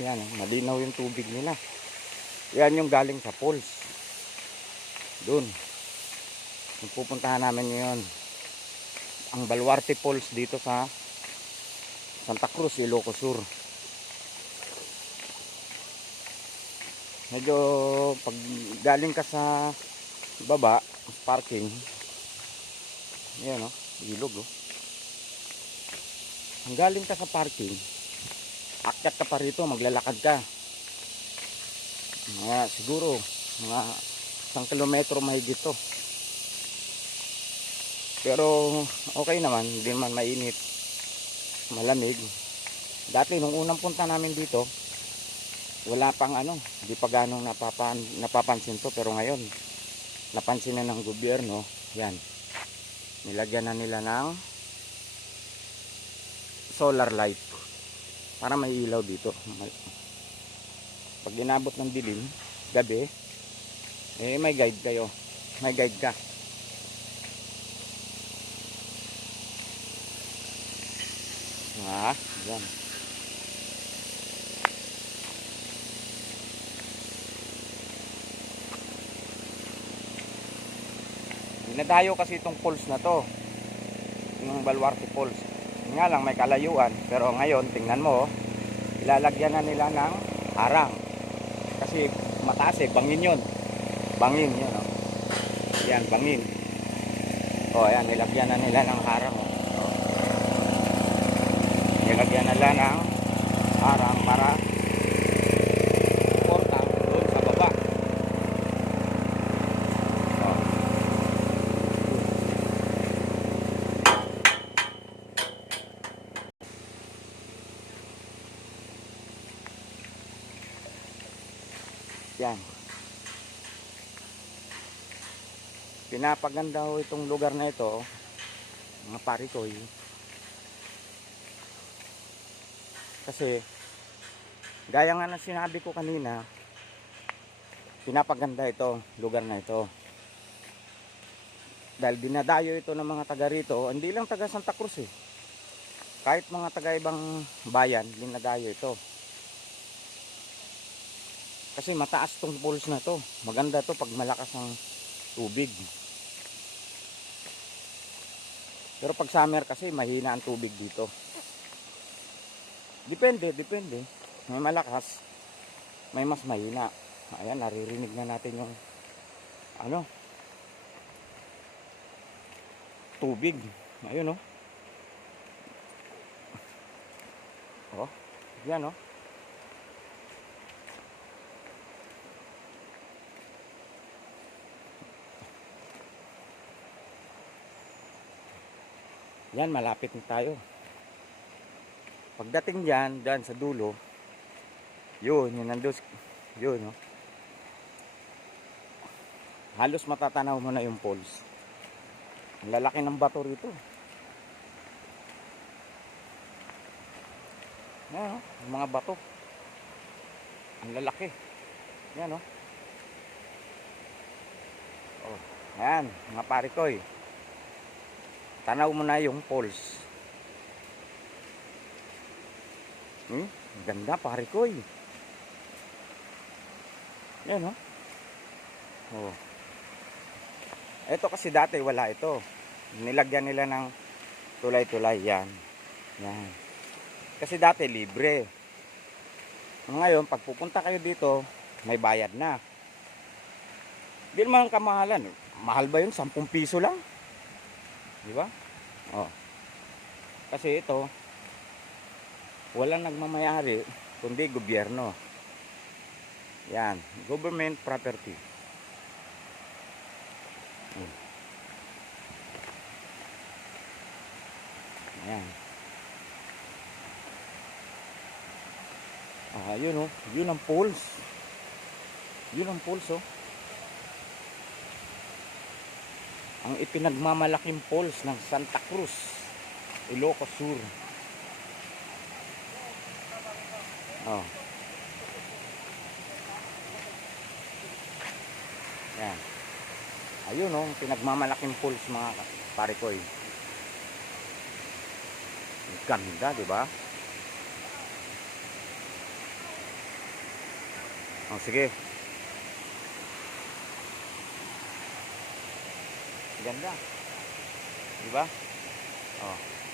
Yan, malinaw yung tubig nila. Yan yung galing sa falls. Doon. Yung pupuntahan namin ngayon. Ang Baluarte Falls dito sa Santa Cruz, Ilocos Sur. Medyo pag galing ka sa baba, parking. Yan o, ilog o. Ang galing ka sa parking, akyat ka pa rito, maglalakad ka. Siguro, mga 1 kilometro mahigit to. Pero okay naman, hindi naman mainit, malamig. Dati nung unang punta namin dito, wala pang hindi pa ganong napapansin to. Pero ngayon, napansin na ng gobyerno. Yan, nilagyan na nila ng solar light para may ilaw dito. Pag inabot ng dilim, gabi, may guide kayo, may guide ka. Yan. Dinadayo kasi itong falls na to, yung Baluarte Falls. Nga lang may kalayuan, pero ngayon tingnan mo, ilalagyan na nila ng harang. Kasi mataas bangin yun. Bangin yun o. Yan, bangin. O yan, nilagyan na nila ng harang o. Nilagyan na nila ng harang para porta doon sa baba. Yan. Pinapaganda ho itong lugar na ito, mga parikoy. Kasi gaya nga ng sinabi ko kanina, pinapaganda ito, lugar na ito. Dahil dinadayo ito ng mga taga rito, hindi lang taga Santa Cruz kahit mga taga ibang bayan, dinadayo ito. Kasi mataas tong falls na to. Maganda to pag malakas ang tubig. Pero pag summer kasi mahina ang tubig dito. Depende. May malakas, may mas mahina. Ayan, naririnig na natin yung tubig. Ayun yan Yan, malapit na tayo. Pagdating dyan sa dulo, yun nandun, halos matatanaw mo na yung falls. Ang lalaki ng bato rito. Yan yung mga bato. Ang lalaki. Yan Ayan, mga parikoy. Tanaw mo na yung falls. Ganda, parikoy. Yan ito kasi dati wala ito. Nilagyan nila ng tulay-tulay. Yan. Kasi dati libre. Ngayon pag pupunta kayo dito, may bayad na. Hindi naman kamahalan. Mahal ba yun? 10 piso lang? Diba? Kasi ito, walang nagmamayari kundi gobyerno. Yan, government property. Ayan. Yun ang falls. Ang ipinagmamalaking falls ng Santa Cruz, Ilocos Sur. Yan. Ayun pinagmamalaking falls mga parikoy. Ganda, di ba? O, sige. Ganda. Diba? Oh.